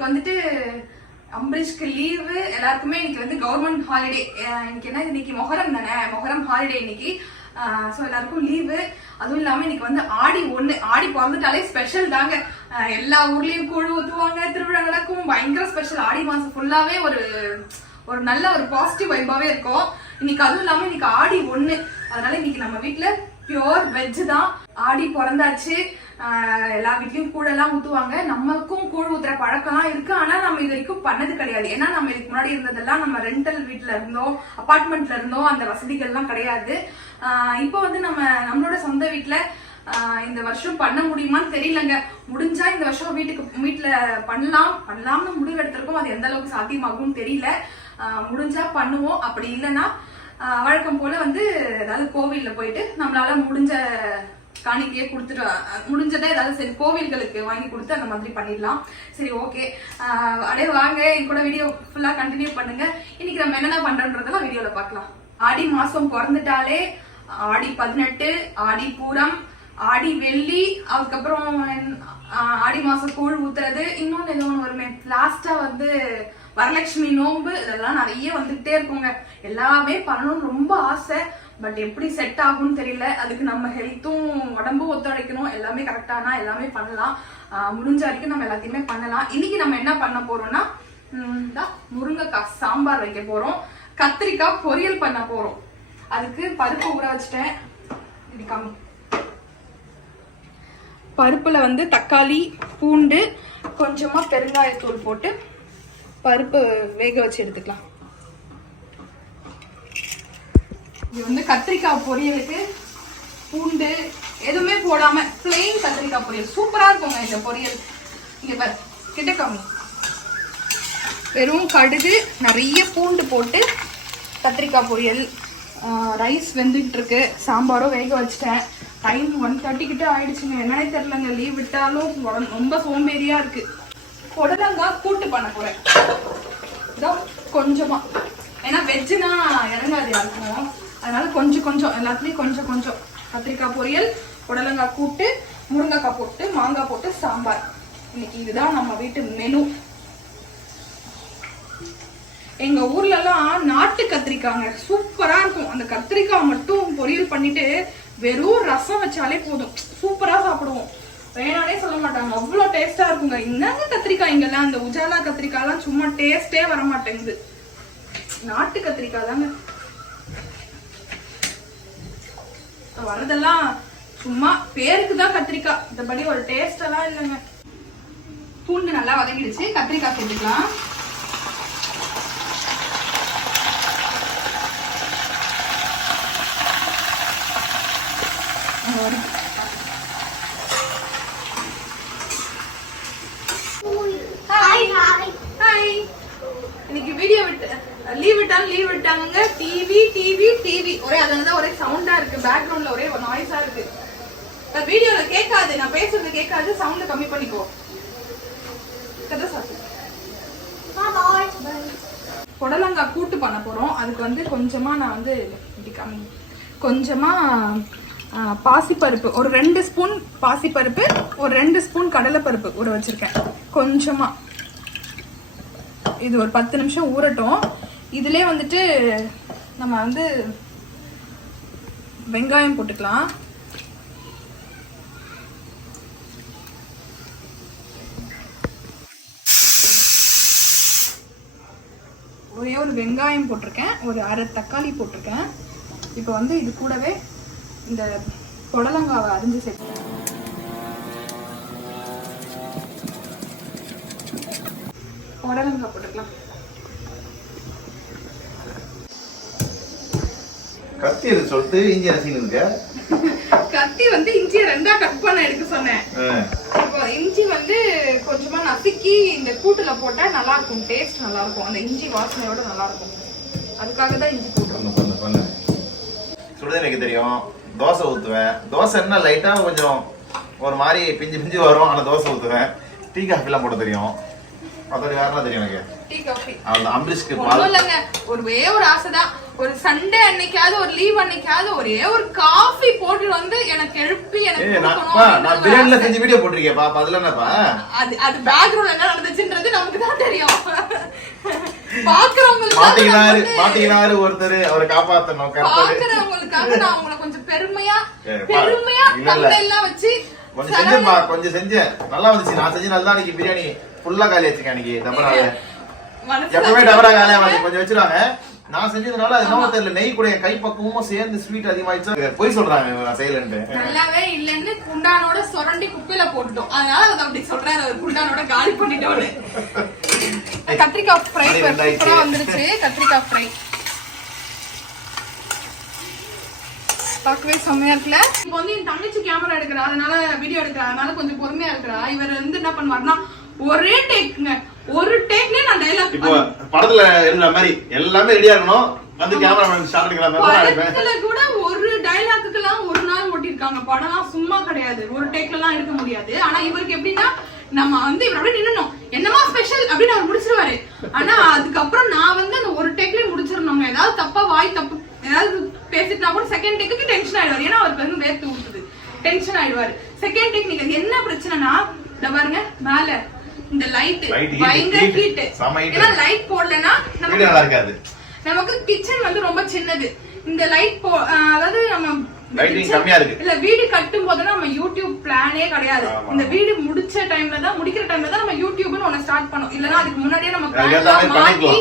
இன்னைக்கு வந்துட்டு அம்பரீஷ்க்கு லீவு எல்லாருக்குமே இன்னைக்கு வந்து கவர்மெண்ட் ஹாலிடே இன்னைக்கு என்ன? இன்னைக்கு மொஹரம் தானே? மொஹரம் ஹாலிடே இன்னைக்கு. ஸோ எல்லாருக்கும் லீவு அதுவும் இல்லாமல் இன்னைக்கு வந்து ஆடி ஒன்று ஆடி பிறந்துட்டாலே ஸ்பெஷல் தாங்க. எல்லா ஊர்லேயும் குழு ஊற்றுவாங்க திருவிழா நடக்கும். பயங்கர ஸ்பெஷல் ஆடி மாதம் ஃபுல்லாகவே ஒரு ஒரு நல்ல ஒரு பாசிட்டிவ் வைபாவே இருக்கும். இன்னைக்கு அதுவும் இல்லாமல் இன்னைக்கு ஆடி ஒன்று அதனால இன்னைக்கு நம்ம வீட்டில் பியோர் வெஜ் தான். ஆடி பிறந்தாச்சு. எல்லா வீட்லயும் கூழெல்லாம் ஊத்துவாங்க. நமக்கும் கூழ் ஊத்துற பழக்கம்லாம் இருக்கு. ஆனா நம்ம இது வரைக்கும் பண்ணது கிடையாது. ஏன்னா நம்ம இதுக்கு முன்னாடி இருந்ததெல்லாம் நம்ம ரெண்டல் வீட்டுல இருந்தோம் அபார்ட்மெண்ட்ல இருந்தோம் அந்த வசதிகள்லாம் கிடையாது. இப்போ வந்து நம்ம நம்மளோட சொந்த வீட்டுல இந்த வருஷம் பண்ண முடியுமான்னு தெரியலங்க. முடிஞ்சா இந்த வருஷம் வீட்டுக்கு வீட்டுல பண்ணலாம். பண்ணலாம்னு முடிவு எடுத்திருக்கோம். அது எந்த அளவுக்கு சாத்தியமாகும்னு தெரியல. முடிஞ்சா பண்ணுவோம். அப்படி இல்லைன்னா வழக்கம் போல வந்து ஏதாவது கோவில்ல போயிட்டு நம்மளால முடிஞ்ச காணிக்கையே கொடுத்துட்டு முடிஞ்சதை ஏதாவது சரி கோவில்களுக்கு வாங்கி கொடுத்து அந்த மாதிரி பண்ணிடலாம். சரி ஓகே. அடே வாங்க. என் கூட வீடியோ ஃபுல்லா கண்டினியூ பண்ணுங்க. இன்னைக்கு நம்ம என்னென்ன பண்றோன்றதெல்லாம் வீடியோல பார்க்கலாம். ஆடி மாசம் பிறந்துட்டாலே ஆடி பதினெட்டு ஆடி பூரம் ஆடி வெள்ளி அதுக்கப்புறம் ஆடி மாசம் கூழ் ஊத்துறது இன்னொன்னு ஏதோ ஒன்று வருமே. லாஸ்டா வந்து வரலட்சுமி நோன்பு இதெல்லாம் நிறைய வந்துகிட்டே இருக்குங்க. எல்லாமே பண்ணணும்னு ரொம்ப ஆசை. பட் எப்படி செட் ஆகும்னு தெரியல. அதுக்கு நம்ம ஹெல்த்தும் உடம்பும் ஒத்துழைக்கணும். எல்லாமே கரெக்டானா எல்லாமே பண்ணலாம். முடிஞ்ச வரைக்கும் நம்ம எல்லாத்தையுமே பண்ணலாம். இன்னைக்கு நம்ம என்ன பண்ண போறோம்னா முருங்கைக்காய் சாம்பார் வைக்க போறோம். கத்திரிக்காய் பொரியல் பண்ண போறோம். அதுக்கு பருப்பு ஊற வச்சுட்டேன். இப்படி காமி. பருப்புல வந்து தக்காளி பூண்டு கொஞ்சமா பெருங்காயத்தூள் போட்டு பருப்பு வேக வச்சு எடுத்துக்கலாம். இது வந்து கத்திரிக்காய் பொரியலுக்கு பூண்டு எதுவுமே போடாம பிளெயின் கத்திரிக்காய் பொரியல். சூப்பரா இருக்குங்க இந்த பொரியல். இங்க பாரு கிட்ட காமி வெறும் கடுகு நிறைய பூண்டு போட்டு கத்திரிக்காய் பொரியல். ரைஸ் வெந்துகிட்டு இருக்கு சாம்பாரும் வேக வச்சிட்டேன். டைம் ஒன் தேர்ட்டி கிட்ட ஆயிடுச்சுங்க. என்னன்னே தெரிலங்க லீவ் விட்டாலும் ரொம்ப சோம்பேறியா இருக்கு. புடலங்காய் கூட்டு பண்ண போறேன். கொஞ்சமா. ஏன்னா வெஜ்ஜுனா இறங்காது யாருக்கும். அதனால கொஞ்சம் கொஞ்சம். எல்லாத்துலயும் கொஞ்சம் கொஞ்சம். கத்திரிக்காய் பொரியல் புடலங்காய் கூட்டு முருங்கைக்காய் போட்டு மாங்காய் போட்டு சாம்பார். இன்னைக்கு இதுதான் நம்ம வீட்டு மெனு எங்க ஊர்ல எல்லாம் நாட்டு கத்திரிக்காங்க. சூப்பரா இருக்கும். அந்த கத்திரிக்காய் மட்டும் பொரியல் பண்ணிட்டு வெறும் ரசம் வச்சாலே போதும். சூப்பரா சாப்பிடுவோம். வேணாலே சொல்ல மாட்டாங்க. அவ்வளோ டேஸ்டா இருக்குங்க. என்னங்க கத்திரிக்காய் இங்கெல்லாம்? அந்த உஜாலா கத்திரிக்காய்லாம் சும்மா டேஸ்டே வர மாட்டேங்குது. நாட்டு கத்திரிக்காய் தாங்க. வரதெல்லாம் சும்மா பேருக்கு தான் கத்திரிக்காய். மத்தபடி ஒரு டேஸ்ட் எல்லாம் இல்லைங்க. பூண்டு நல்லா வதங்கிடுச்சு. கத்திரிக்காய் சேர்த்துக்கலாம் அங்க வருது. ஹாய் ஹாய் ஹாய் இன்னைக்கு வீடியோ விட்டு விட்டாங்க லீவ் விட்டாங்க டிவி டிவி டிவி ஒரே அதனால தான் ஒரே சவுண்டா இருக்கு. பேக்ரவுண்ட்ல ஒரே நாய்ஸா இருக்கு. வீடியோல கேட்காது. நான் பேசுறது கேட்காது. சவுண்ட் கம்மி பண்ணிக்கோ. கதை சாப்பிடு புடலங்காய் கூட்டு பண்ண போறோம். அதுக்கு வந்து கொஞ்சமா நான் வந்து இப்படி கம்மி கொஞ்சமா பாசிப்பருப்பு. ஒரு ரெண்டு ஸ்பூன் பாசிப்பருப்பு ஒரு ரெண்டு ஸ்பூன் கடலைப்பருப்பு ஊற வச்சிருக்கேன். கொஞ்சமா. இது ஒரு பத்து நிமிஷம் ஊறட்டும். இதுலயே வந்துட்டு நம்ம வந்து வெங்காயம் போட்டுக்கலாம். ஒரே ஒரு வெங்காயம் போட்டிருக்கேன். ஒரு அரை தக்காளி போட்டிருக்கேன். இப்போ வந்து இது கூடவே இந்த புடலங்காவை அரிஞ்சு சேர்த்து புடலங்காய் போட்டுக்கலாம். கத்தி எடுத்து சொல்லிட்டு இஞ்சி அரிசின்னு இருக்க. கத்தி வந்து இஞ்சியை ரெண்டா கட் பண்ண எடுக்க சொன்னேன். இப்போ இஞ்சி வந்து கொஞ்சமா நசுக்கி இந்த கூட்டுல போட்டா நல்லா இருக்கும் டேஸ்ட் நல்லா இருக்கும் அந்த இஞ்சி வாசனையோட நல்லா இருக்கும் அதுக்காக தான் இஞ்சி போட்டுருக்கோம் பண்ணு பண்ணு சுடுதண்ணி வைக்க தெரியும். தோசை ஊற்றுவேன் தோசை என்ன லைட்டாக கொஞ்சம் ஒரு மாதிரி பிஞ்சு பிஞ்சு வரும். ஆனால் தோசை ஊற்றுவேன் டீ காஃபிலாம் போட தெரியும். மற்றபடி வேறலாம் தெரியும் எனக்கு. Tea coffee. அவ்வளவுதான் அம்பரீஷ்க்கு ஒண்ணும் பால். இல்லைங்க. ஒரே ஒரு ஆசைதான். ஒரு சண்டே அன்னைக்காவது ஒரு லீவ் அன்னைக்காவது ஒரே ஒரு காஃபி போட்டு வந்து எனக்கு எழுப்பி எனக்கு நான் கொடுக்கணும் பா, நான் அப்படின்னு பிரியாணில ஆசை. செஞ்சு வீடியோ போட்டிருக்கேன். பாப்பா அதுல என்னப்பா? அது அது பேக்ரவுண்ட்ல என்ன நடந்துச்சுன்றது நமக்கு தான் தெரியும் பாக்குறவங்களுக்கு மாட்டிக்கினாரு மாட்டிக்கினாரு ஒருத்தர். அவரை காப்பாத்தணும் கரெக்டாரு பாக்குறவங்களுக்காக நான் உங்களை கொஞ்சம் பெருமையா ஏய், பா, பெருமையா இல்ல, இல்ல. எல்லாம் வச்சு கொஞ்சம் செஞ்சேன்ப்பா கொஞ்சம் செஞ்சேன். நல்லா வந்துச்சு. நான் செஞ்சு நல்லா அன்னைக்கு பிரியாணி ஃபுல்லா காலி வச்சுக்கேன் அன்னைக்கு. மனசுல எப்பவுமே டபரா காலியா வந்து கொஞ்சம் வச்சிருவாங்க. நான் செஞ்சதுனால அது என்னமோ தெரியல. நெய் கூட கை பக்குவமும் சேர்ந்து ஸ்வீட் அதிகமாயிடுச்சு. பொய் சொல்றாங்க நான் செய்யலன்ட்டு. நல்லாவே இல்லைன்னு குண்டானோட சுரண்டி குப்பையில போட்டுட்டோம். அதனால அதை அப்படி சொல்றாரு. அவர் குண்டானோட காலி பண்ணிட்டோன்னு கத்திரிக்காய் ஃப்ரை. சூப்பரா வந்துருச்சு. கத்திரிக்காய் ஃப்ரை பார்க்கவே செம்மையா இருக்குல்ல? இப்போ வந்து என் தங்கச்சி கேமரா எடுக்கிறா. அதனால வீடியோ எடுக்கிறா. அதனால கொஞ்சம் பொறுமையா இருக்கிறா. இவர் வந்து என்ன பண்ணுவாருன்னா ஒரே டேக்குங்க. ஒரு டேக்லயே நான் டைலாக் இப்போ படத்துல எழுதுற மாதிரி எல்லாமே ரெடியா இருக்கணும். வந்து கேமராமேன் ஷாட் எடுக்கிற மாதிரி படத்துல கூட ஒரு டைலாக்குக்கெல்லாம் ஒரு நாள் ஓட்டிருக்காங்க படம்லாம் சும்மா கிடையாது. ஒரு டேக்ல எல்லாம் எடுக்க முடியாது. ஆனா இவருக்கு எப்படின்னா நம்ம வந்து இவர் அப்படியே நின்னணும் என்னமா ஸ்பெஷல் அப்படின்னு அவர் முடிச்சிருவாரு. ஆனா அதுக்கப்புறம் நான் வந்து அந்த ஒரு டேக்லயே முடிச்சிடணுங்க. ஏதாவது தப்பா வாய் தப்பு ஏதாவது பேசிட்டுனா கூட செகண்ட் டேக்கு டென்ஷன் ஆயிடுவாரு. ஏன்னா அவருக்கு வந்து வேர்த்து ஊத்துது. டென்ஷன் ஆயிடுவாரு. செகண்ட் டெக்னிக் என்ன பிரச்சனைனா இந்த பாருங்க மேல. இந்த லைட் பயங்கர. ஹீட். ஏன்னா லைட் போடலன்னா நமக்கு நல்லா இருக்காது நமக்கு கிச்சன் வந்து ரொம்ப சின்னது இந்த லைட் போ அதாவது நம்ம. இல்ல வீடு கட்டும் போது நம்ம யூடியூப் பிளானே கிடையாது. இந்த வீடு முடிச்ச டைம்ல தான் முடிக்கிற டைம்ல தான் நம்ம யூடியூப்னு ஒண்ணு ஸ்டார்ட் பண்ணோம் இல்லனா அதுக்கு முன்னாடியே நம்ம அதுக்கு பிளான் ஏத்த மாத்தி.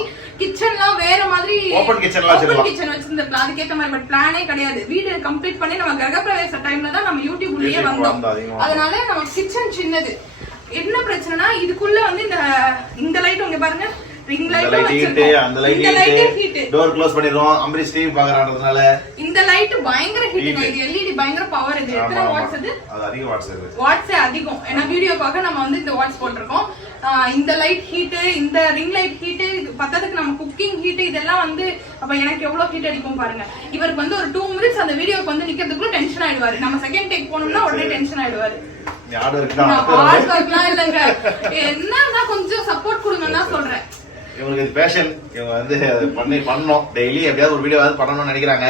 கிச்சன்லாம் வேற மாதிரி kitchen எல்லாம் வச்சிருக்கலாம். கிச்சன் வச்சிருந்தோம் அதுக்கேத்த மாதிரி பட் பிளானே கிடையாது வீடு கம்ப்ளீட் பண்ணி நம்ம கிரகப்பிரவேச டைம்ல தான் நம்ம யூடியூப் உள்ளே வந்தோம். அதனால நம்ம கிச்சன் சின்னது என்ன பிரச்சனைனா இதுக்குள்ள வந்து இந்த இந்த லைட் உங்க பாருங்க. ரிங் லைட் ஹீட்டு அந்த லைட் இந்த லைட் ஹீட் டோர் க்ளோஸ் பண்ணிடுவோம் அம்பரீஷ் டிவி பாக்குறான்றதுனால இந்த லைட் பயங்கர ஹீட். இது எல்இடி பயங்கர பவர் இது எத்தனை வாட்ஸ் இது அது? அதிக வாட்ஸ் இது வாட்ஸே அதிகம். ஏன்னா வீடியோக்காக நம்ம வந்து இந்த வாட்ஸ் போட்டிருக்கோம். இந்த லைட் ஹீட்டு இந்த ரிங் லைட் ஹீட்டு பத்ததுக்கு நம்ம குக்கிங் ஹீட்டு இதெல்லாம் வந்து அப்ப எனக்கு எவ்வளவு ஹீட் அடிக்கும் பாருங்க. இவருக்கு வந்து ஒரு டூ மினிட்ஸ் அந்த வீடியோக்கு வந்து நிக்கிறதுக்குள்ள டென்ஷன் ஆயிடுவாரு. நம்ம செகண்ட் டேக் போனோம்னா உடனே டென்ஷன் ஆயிடுவாரு. என்னன்னா கொஞ்சம் சப்போர்ட் கொடுங்கன்னு தான் சொல்றேன். இவங்களுக்கு இது பேஷன் இவங்க வந்து பண்ணி பண்ணணும். டெய்லி எப்படியாவது ஒரு வீடியோ பண்ணணும்னு நினைக்கிறாங்க.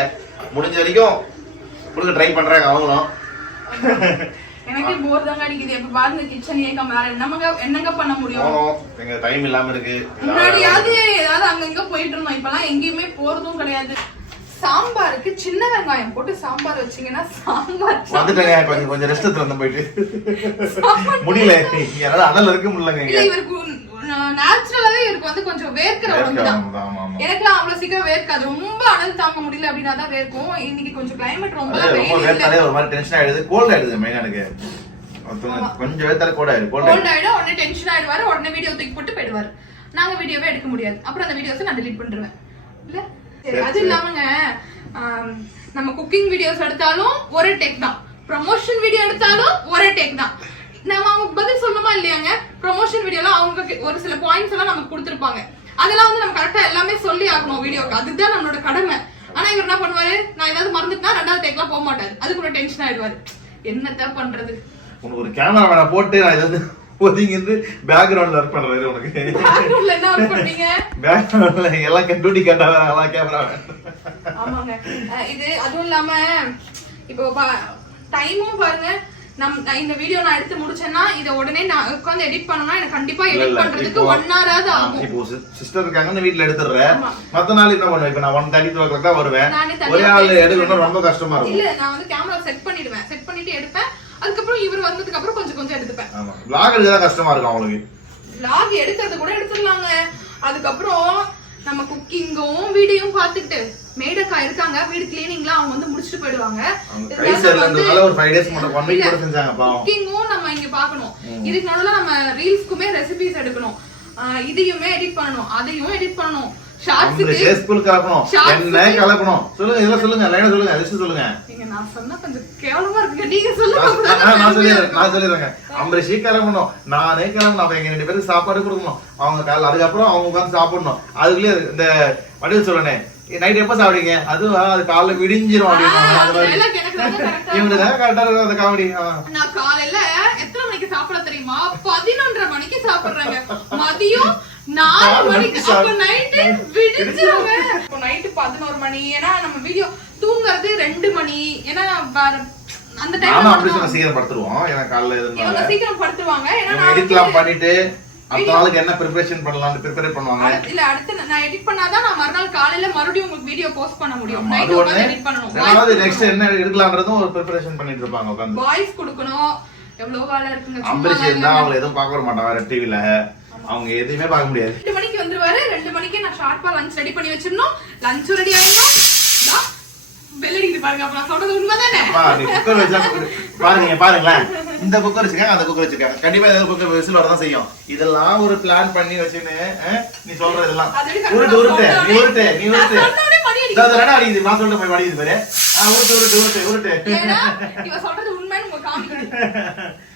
முடிஞ்ச வரைக்கும் கொடுக்க ட்ரை பண்றாங்க அவங்களும். எனக்கு போர் தாங்க அடிக்குது. எப்ப பாருங்க கிச்சன் ஏக்கம் வேற என்னங்க என்னங்க பண்ண முடியும்? எங்க டைம் இல்லாம இருக்கு. முன்னாடியாவது ஏதாவது அங்கங்க போயிட்டு இருந்தோம். இப்பெல்லாம் எங்கேயுமே போறதும் கிடையாது. சாம்பாருக்கு சின்ன வெங்காயம் போட்டு சாம்பார் வச்சீங்கன்னா சாம்பார் வந்துட்டேங்க கொஞ்சம் கொஞ்சம் ரெஸ்ட் எடுத்து போயிட்டு. முடியல. யாராவது அனல் இருக்க முடியலங்க இவருக்கு நேச்சுரலாவே இவருக்கு வந்து கொஞ்சம் வேர்க்கிற உடம்பு தான். எனக்குலாம் அவ்வளவு சீக்கிரம் வேர்க்காது. ரொம்ப அனல் தாங்க முடியல அப்படின்னா தான் வேர்க்கும். இன்னைக்கு கொஞ்சம் கிளைமேட் ரொம்ப வேர்த்தாலே ஒரு மாதிரி டென்ஷன் ஆயிடுது. கோல்ட் ஆயிடுது மெயின் எனக்கு. கொஞ்சம் வேர்த்தாலே கோல்ட் ஆயிடுது. கோல்ட் ஆயிடும். உடனே டென்ஷன் ஆயிடுவாரு. உடனே வீடியோ தூக்கி போட்டு போயிடுவாரு. நாங்க வீடியோவே எடுக்க முடியாது. அப்புறம் அந்த வீடியோஸ் நான் delete பண்ணிடுவேன். இல்ல? அது. இல்லாமங்க நம்ம குக்கிங் வீடியோஸ் எடுத்தாலும் ஒரே டேக் தான். ப்ரமோஷன் வீடியோ எடுத்தாலும் ஒரே டேக் தான். நம்ம அவங்க பதில் சொல்லணுமா இல்லையாங்க? ப்ரமோஷன் வீடியோலாம் அவங்க ஒரு சில பாயிண்ட்ஸ் எல்லாம் நமக்கு கொடுத்துருப்பாங்க. அதெல்லாம் வந்து நம்ம கரெக்டா எல்லாமே சொல்லி ஆகணும் வீடியோக்கு அதுதான் நம்மளோட கடமை. ஆனா இவர் என்ன பண்ணுவாரு? நான் ஏதாவது மறந்துட்டா ரெண்டாவது டேக்லாம் போக மாட்டாரு. அதுக்குள்ள டென்ஷன் ஆயிடுவாரு. என்னத்த பண்றது? உனக்கு ஒரு கேமரா போட்டு நான் இதை வந்து ஒதுங்கி இருந்து பேக்ரவுண்ட்ல ஒர்க் பண்றது உனக்கு. பேக்ரவுண்ட்ல என்ன ஒர்க் பண்ணீங்க? பேக்ரவுண்ட்ல எல்லாம் டியூட்டி கேட்டா எல்லாம் கேமரா ஆமாங்க. இது அதுவும் இல்லாம இப்போ டைமும் பாருங்க. நம் இந்த வீடியோ நான் எடுத்து முடிச்சேன்னா இதை உடனே நான் உட்காந்து எடிட் பண்ணனா எனக்கு கண்டிப்பா எடிட் பண்றதுக்கு ஒன் ஹவராவது ஆ, ஆகும். இப்போ சிஸ்டர் இருக்காங்கன்னு வீட்ல எடுத்துடுறேன் ஆமா. மத்த நாள் என்ன பண்ணுவேன்? இப்ப நான் ஒன் தேர்ட்டி டூ ஓ தான் வருவேன். ஒரே ஆள் பேசி எடுக்கணும்னா ரொம்ப கஷ்டமா இருக்கும். இல்ல நான் வந்து கேமரா செட் பண்ணிடுவேன். செட் பண்ணிட்டு எடுப்பேன். அதுக்கப்புறம் இவர் வந்ததுக்கு அப்புறம் கொஞ்சம் கொஞ்சம் எடுத்துப்பேன். ஆமா. Vlog எடுக்க கஷ்டமா இருக்கும் அவங்களுக்கு. Vlog எடுக்கிறது கூட எடுத்துடலாங்க. அதுக்கப்புறம் நம்ம குக்கிங்கும் வீடியோவும் பார்த்துக்கிட்டு மேடக்கா இருக்காங்க. வீடு கிளீனிங்லாம் அவங்க வந்து முடிச்சுட்டு போயிடுவாங்க. அவங்க கை சரியில்லைன்றதுனால ஒரு ஃபைவ் டேஸ் மட்டும் ஒன் வீக் கூட செஞ்சாங்க பாவம். குக்கிங்கும் நம்ம இங்க பார்க்கணும். இதுக்கு நடுவுல நம்ம ரீல்ஸ்க்குமே ரெசிபிஸ் எடுக்கணும். இதையுமே எடிட் பண்ணணும். அதையும் எடிட் பண்ணணும். டே ஸ்கூல் கலப்பணும் என்ன கலப்பணும் சொல்லுங்க இதெல்லாம் சொல்லுங்க லைனா சொல்லுங்க லிஸ்ட் சொல்லுங்க. நீங்க நான் சொன்னா கொஞ்சம் கேவலமா இருக்குங்க. நீங்க நான் சொல்லிடுறேன் நான் சொல்லிடுறேங்க. அம்பரீஷ் கிளம்பணும் நானே கிளம்பணும் அப்ப எங்க ரெண்டு பேருக்கு சாப்பாடு கொடுக்கணும். அவங்க காலைல அதுக்கப்புறம் அவங்க உட்காந்து சாப்பிடணும். அதுக்குள்ளே இந்த வடிவில் சொல்லணே நைட் எப்ப சாப்பிடுங்க அதுவா அது காலைல விடிஞ்சிரும் அப்படின்னு இவங்க தான் கரெக்டா இருக்கும் அந்த காமெடி நான் காலையில எத்தனை மணிக்கு சாப்பிட தெரியுமா? பதினொன்றரை மணிக்கு சாப்பிடுறேங்க. மதியம் நாலு மணிக்கு அப்ப நைட்டு அப்ப நைட்டு பதினோரு மணி ஏன்னா நம்ம வீடியோ தூங்குறது ரெண்டு மணி. ஏன்னா அந்த அப்படி டைம் சொன்ன சீக்கிரம் படுத்துருவோம் எனக்கு காலைல இவங்க சீக்கிரம் படுத்துவாங்க ஏன்னா நான் எடிட்லாம் பண்ணிட்டு அடுத்த நாளுக்கு என்ன ப்ரிப்பரேஷன் பண்ணலாம்னு ப்ரிப்பேர் பண்ணுவாங்க. இல்ல அடுத்து நான்- எடிட் பண்ணாதான் நான் மறுநாள் காலையில மறுபடியும் உங்களுக்கு வீடியோ போஸ்ட் பண்ண முடியும். நைட் உட்கார்ந்து எடிட் Voice நெக்ஸ்ட் என்ன எடுக்கலாம்ன்றதும் ஒரு ப்ரிப்பரேஷன் பண்ணிட்டு இருப்பாங்க வாய்ஸ் கொடுக்கணும். எவ்வளவு வேலை இருக்குங்க. அம்பரிஷ் இருந்தா. அவங்க எதுவும் பார்க்க வர மாட்டாங்க டிவில அவங்க எதுவுமே பார்க்க முடியாது. ரெண்டு மணிக்கு வந்துருவாரு. ரெண்டு மணிக்கு நான் ஷார்ப்பா லஞ்ச் ரெடி பண்ணி வச்சிடணும். லஞ்ச் ரெடி ஆயிடும் பெல் அடிக்குது பாருங்க. அப்ப நான் சொல்றது உண்மைதானே? அப்பா, நீ குக்கர் வச்சா. பாருங்க பாருங்களேன். இந்த குக்கர் வச்சிருக்காங்க அந்த குக்கர் வச்சிருக்காங்க கண்டிப்பா ஏதாவது குக்கர் விசில் வரதான் செய்யும். இதெல்லாம் ஒரு பிளான் பண்ணி வச்சுன்னு நீ சொல்ற இதெல்லாம் உருட்டு உருட்டு நீ உருட்டு நீ அடிக்குது. நான் போய் அடிக்குது பாரு. உருட்டு உருட்டு சொல்றது உண்மைன்னு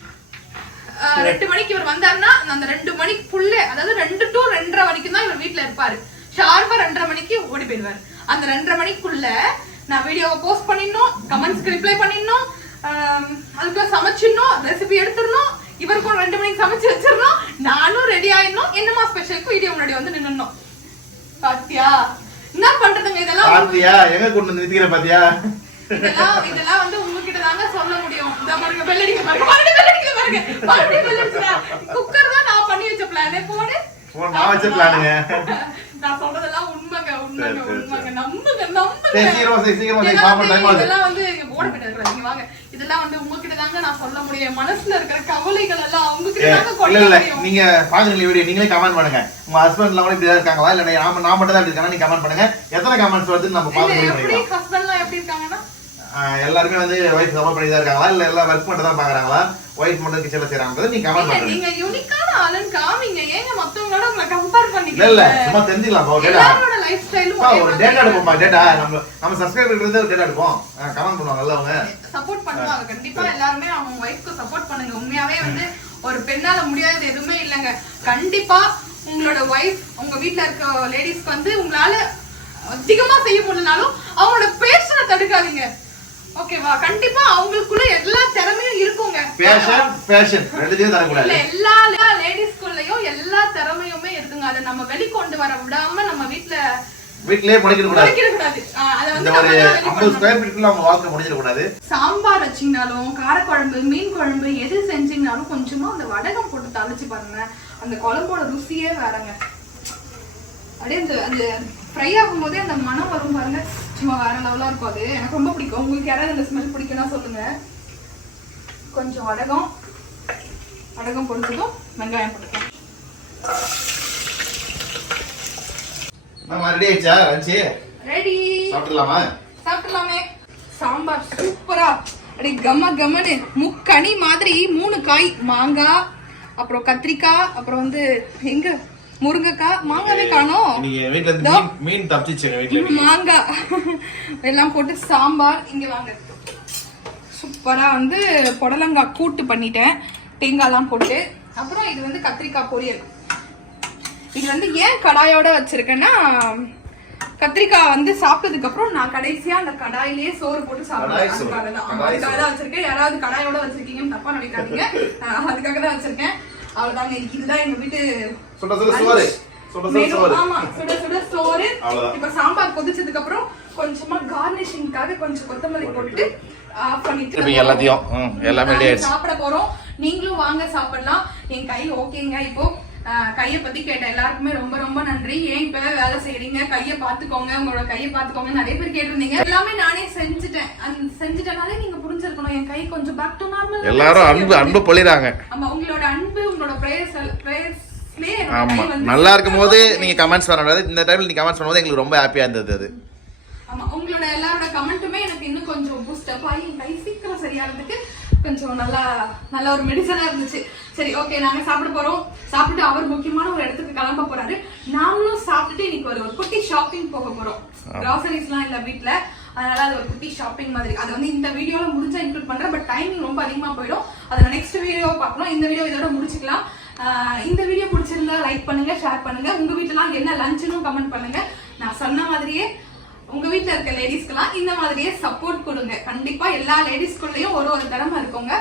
ரெண்டு மணிக்கு இவர் வந்தாருன்னா அந்த ரெண்டு மணிக்குள்ள அதாவது ரெண்டு டு ரெண்டரை வரைக்கும் தான் இவர் வீட்ல இருப்பாரு. ஷார்ப்பா ரெண்டரை மணிக்கு ஓடி போயிடுவாரு. அந்த ரெண்டரை மணிக்குள்ள நான் வீடியோவை போஸ்ட் பண்ணிடணும் கமெண்ட்ஸ்க்கு ரிப்ளை பண்ணிடணும் ஆஹ், அதுக்குள்ள சமைச்சிடணும் ரெசிபி எடுத்துடணும் இவருக்கும் ரெண்டு மணிக்கு சமைச்சு வச்சிடணும் நானும் ரெடி ஆயிடணும் என்னமா ஸ்பெஷலுக்கு வீடியோ முன்னாடி வந்து நின்னுடணும். பாத்தியா? என்ன பண்றதுங்க இதெல்லாம்? பாத்தியா? எங்க கொண்டு வந்து நிறுத்திக்கிற பாத்தியா? இதெல்லாம் இதெல்லாம் வந்து உங்ககிட்ட தாங்க சொல்ல முடியும். இந்த பாருங்க bell அடிக்குது பாருங்க. மறுபடியும் அடிக்குது பாருங்க. மறுபடியும் குக்கர் தான் நான் பண்ணி வச்ச பிளானே போடு. நான் வச்ச பிளானுங்க நான் சொல்றதெல்லாம் உண்மைங்க உண்மைங்க உண்மைங்க. நம்புங்க நம்புங்க. சீக்கிரமா சீக்கிரமா சாப்பிட வந்து- ஆகுது. இதெல்லாம் வந்து ஓட போயிட்டு நீங்க வாங்க. இதெல்லாம் வந்து உங்ககிட்ட தாங்க நான் சொல்ல முடியும். மனசுல இருக்கிற கவலைகள் எல்லாம் அவங்க ஏ, கிட்ட தாங்க கொள்ள இல்ல முடியும். நீங்க பாக்குறீங்க வீடியோ நீங்களே கமெண்ட் பண்ணுங்க. உங்க ஹஸ்பண்ட்லாம் கூட இப்படி இருக்காங்களா? இல்ல நாம நான் மட்டும் தான் இப்படி இருக்கா நீங்க கமெண்ட் பண்ணுங்க. எத்தனை கமெண்ட்ஸ் வருதுன்னு நம்ம இல்ல, பார்த்து முடிவு எப்படி பண்ணிக்கலாம் ஹஸ்பண்ட்லாம் எப்படி இருக்காங்கன்னா ஆஹ் எல்லாருமே வந்து ஒய்ஃப் சப்போர்ட் பண்ணி தான் இருக்காங்களா? இல்ல எல்லாம் ஒர்க் மட்டும் தான் பாக்குறாங்களா? ஒய்ஃப் மட்டும் கிச்சன்ல செய்றாங்க நீங்க கமெண்ட் பண்ணுங்க. நீங்க யூனிக்கான ஆளுன்னு காமிங்க. ஏங்க மத்தவங்களோட உங்களை கம்பேர் இல்ல இல்ல சும்மா தெரிஞ்சுக்கலாம் பா, டேட்டா எல்லாரோட லைஃப் ஸ்டைலும் பா, ஒரு டேட்டா எடுப்போம்ப்பா டேட்டா நம்ம நம்ம சப்ஸ்கிரைபர் இருந்து டேட்டா எடுப்போம். கமெண்ட் பண்ணுவாங்கல்ல அவங்க சப்போர்ட் பண்ணுவாங்க கண்டிப்பா எல்லாருமே அவங்க ஒய்ஃப்க்கு சப்போர்ட் பண்ணுங்க. உண்மையாவே வந்து ஒரு பெண்ணால முடியாதது எதுவுமே இல்லைங்க. கண்டிப்பா உங்களோட ஒய்ஃப் உங்க வீட்ல இருக்க லேடிஸ்க்கு வந்து உங்களால அதிகமா செய்ய முடியலனாலும் அவங்களோட பேஷனை தடுக்காதீங்க. ஓகேவா கண்டிப்பா அவங்களுக்குள்ள எல்லா திறமையும் இருக்குங்க. பேஷன் பேஷன் ரெண்டுத்தையும் தரக்கூடாது எல்லா லேடிஸ்குள்ளயும் எல்லா திறமையுமே இருக்குங்க. அதை நம்ம வெளிக்கொண்டு வர விடாம நம்ம வீட்ல வீட்லயே முளைக்கிற கூடாது. இந்த ஒரு நம்ம தான் ஐம்பது வெளிக்கொண்டு ஸ்கொயர் ஃபீட்டுக்குள்ள அவங்க வாழ்க்கை முடிஞ்சிட கூடாது. சாம்பார் வச்சீங்கனாலும் காரக்குழம்பு மீன் குழம்பு எது செஞ்சீங்கனாலும் கொஞ்சமா அந்த வடகம் போட்டு தாளிச்சு பாருங்க. அந்த குழம்போட ருசியே வேறங்க. அப்படியே அந்த அந்த ஃப்ரை ஆகும் போதே அந்த மனம் வரும் பாருங்க. சும்மா வேற லெவலா இருக்கும் அது. எனக்கு ரொம்ப பிடிக்கும். உங்களுக்கு யாராவது அந்த ஸ்மெல் பிடிக்கும்னா சொல்லுங்க. கொஞ்சம் வடகம் வடகம் பொடிச்சதும் வெங்காயம் போட்டுக்கலாம் நம்ம ரெடி ஆயிடுச்சா? லஞ்சு ரெடி சாப்பிடலாமா சாப்பிடலாமே சாம்பார் சூப்பரா. அப்படி கம கமனு முக்கணி மாதிரி மூணு காய். மாங்காய் அப்புறம் கத்திரிக்காய் அப்புறம் வந்து எங்க? முருங்கைக்காய் மாங்காவே காணோம். மீன் மாங்காய். எல்லாம் போட்டு சாம்பார் இங்க வாங்க. சூப்பரா வந்து புடலங்காய் கூட்டு பண்ணிட்டேன். தேங்காய்லாம் போட்டு. அப்புறம் இது வந்து கத்திரிக்காய் பொரியல். இது வந்து ஏன் கடாயோட வச்சிருக்கேன்னா கத்திரிக்காய் வந்து சாப்பிட்டதுக்கு அப்புறம் நான் கடைசியா அந்த கடாயிலேயே சோறு போட்டு சாப்பிடுவேன். அதுக்காக தான். வச்சிருக்கேன். யாராவது கடாயோட வச்சிருக்கீங்கன்னு தப்பா நினைக்காதீங்க. அதுக்காக தான் வச்சிருக்கேன். அவ்வளவுதாங்க. இதுதான் எங்க வீட்டு சுட சுட சோறு சுட சுட. சோறு ஆமா சுட சுட சோறு. இப்ப சாம்பார் கொதிச்சதுக்கு அப்புறம் கொஞ்சமா கார்னிஷிங்காக கொஞ்சம் கொத்தமல்லி போட்டு ஆஃப் பண்ணிட்டு இருப்பீங்க எல்லாத்தையும் ம், எல்லாமே ready ஆயிடுச்சு. சாப்பிட போறோம். நீங்களும் வாங்க சாப்பிடலாம். என் கை ஓகேங்க இப்போ. கைய பத்தி கேட்ட எல்லாருக்குமே ரொம்ப ரொம்ப நன்றி. ஏன் இப்பவே வேலை செய்யறீங்க? கைய பாத்துக்கோங்க உங்களோட கைய பாத்துக்கோங்க நிறைய பேர் கேட்டிருந்தீங்க. எல்லாமே நானே செஞ்சுட்டேன். செஞ்சுட்டனாலே நீங்க புரிஞ்சிருக்கணும். என் கை கொஞ்சம் பேக் டு நார்மல் எல்லாரும் அன்பு அன்பு பொழிறாங்க. ஆமா உங்களோட அன்பு உங்களோட பிரேயர்ஸ் பிரேயர்ஸ்லயே ஆமா. நல்லா இருக்கும் போது நீங்க கமெண்ட்ஸ் பண்ணக்கூடாது இந்த டைம்ல நீங்க கமெண்ட்ஸ் பண்ணும்போது எங்களுக்கு ரொம்ப ஹாப்பியா இருந்தது அது. ஆமா. உங்களோட எல்லாரோட கமெண்ட்டுமே எனக்கு இன்னும் கொஞ்சம் பூஸ்ட் அப் ஆகி கை சீக்கிரம் சரியாகிறதுக்கு கொஞ்சம் நல்லா நல்ல ஒரு மெடிசனா இருந்துச்சு. சரி ஓகே நாங்க சாப்பிட போறோம். சாப்பிட்டு அவர் முக்கியமான ஒரு இடத்துக்கு கிளம்ப போறாரு. நாமளும் சாப்பிட்டுட்டு இன்னைக்கு ஒரு ஒரு குட்டி ஷாப்பிங் போக போறோம். கிராசரிஸ்லாம் இல்ல வீட்ல. அதனால அது ஒரு குட்டி ஷாப்பிங் மாதிரி. அதை வந்து இந்த வீடியோல முடிஞ்சா இன்க்ளூட் பண்றேன். பட் டைமிங் ரொம்ப அதிகமா போயிடும். அதை நெக்ஸ்ட் வீடியோ பார்க்கணும். இந்த வீடியோ இதோட முடிச்சுக்கலாம். இந்த வீடியோ பிடிச்சிருந்தா லைக் பண்ணுங்க ஷேர் பண்ணுங்க. உங்க வீட்டுலாம் என்ன லஞ்சுன்னு கமெண்ட் பண்ணுங்க. நான் சொன்ன மாதிரியே உங்க வீட்ல இருக்க லேடிஸ்க்கெல்லாம் இந்த மாதிரியே சப்போர்ட் கொடுங்க. கண்டிப்பா எல்லா லேடிஸ்குள்ளேயும் ஒரு ஒரு திறமை இருக்குங்க.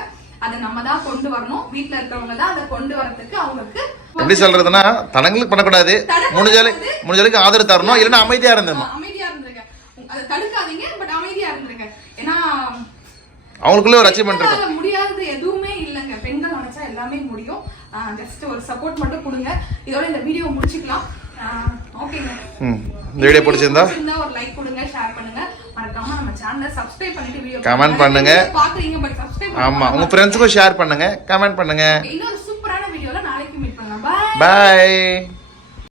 அதை நம்ம தான் கொண்டு வரணும். வீட்ல இருக்கிறவங்க தான் அதை கொண்டு வரதுக்கு அவங்களுக்கு எப்படி சொல்றதுன்னா தடங்களுக்கு பண்ணக்கூடாது. முடிஞ்ச அளவுக்கு முடிஞ்ச அளவுக்கு ஆதரவு தரணும். இல்லைன்னா அமைதியா இருந்துடணும். அமைதியா இருந்திருங்க. அதை தடுக்காதீங்க பட் அமைதியா இருந்திருங்க. ஏன்னா அவங்களுக்குள்ள ஒரு அச்சீவ்மெண்ட் இருக்கும். முடியாதது எதுவுமே இல்லைங்க பெண்கள் நினைச்சா எல்லாமே முடியும் ஜஸ்ட் ஒரு சப்போர்ட் மட்டும் கொடுங்க. இதோட இந்த வீடியோ முடிச்சுக்கலாம். ஓகேங்க இந்த வீடியோ பிடிச்சிருந்தா? ஒரு லைக் கொடுங்க ஷேர் பண்ணுங்க. மறக்காம நம்ம சேனலை சப்ஸ்கிரைப் பண்ணிட்டு வீடியோ Comment பண்ணுங்க. பாக்குறீங்க பட் சப்ஸ்கிரைப் ஆமா உங்க ஃப்ரெண்ட்ஸுக்கும் ஷேர் பண்ணுங்க கமெண்ட் பண்ணுங்க. இன்னொரு சூப்பரான வீடியோல நாளைக்கு மீட் பண்ணலாம். பாய் பாய்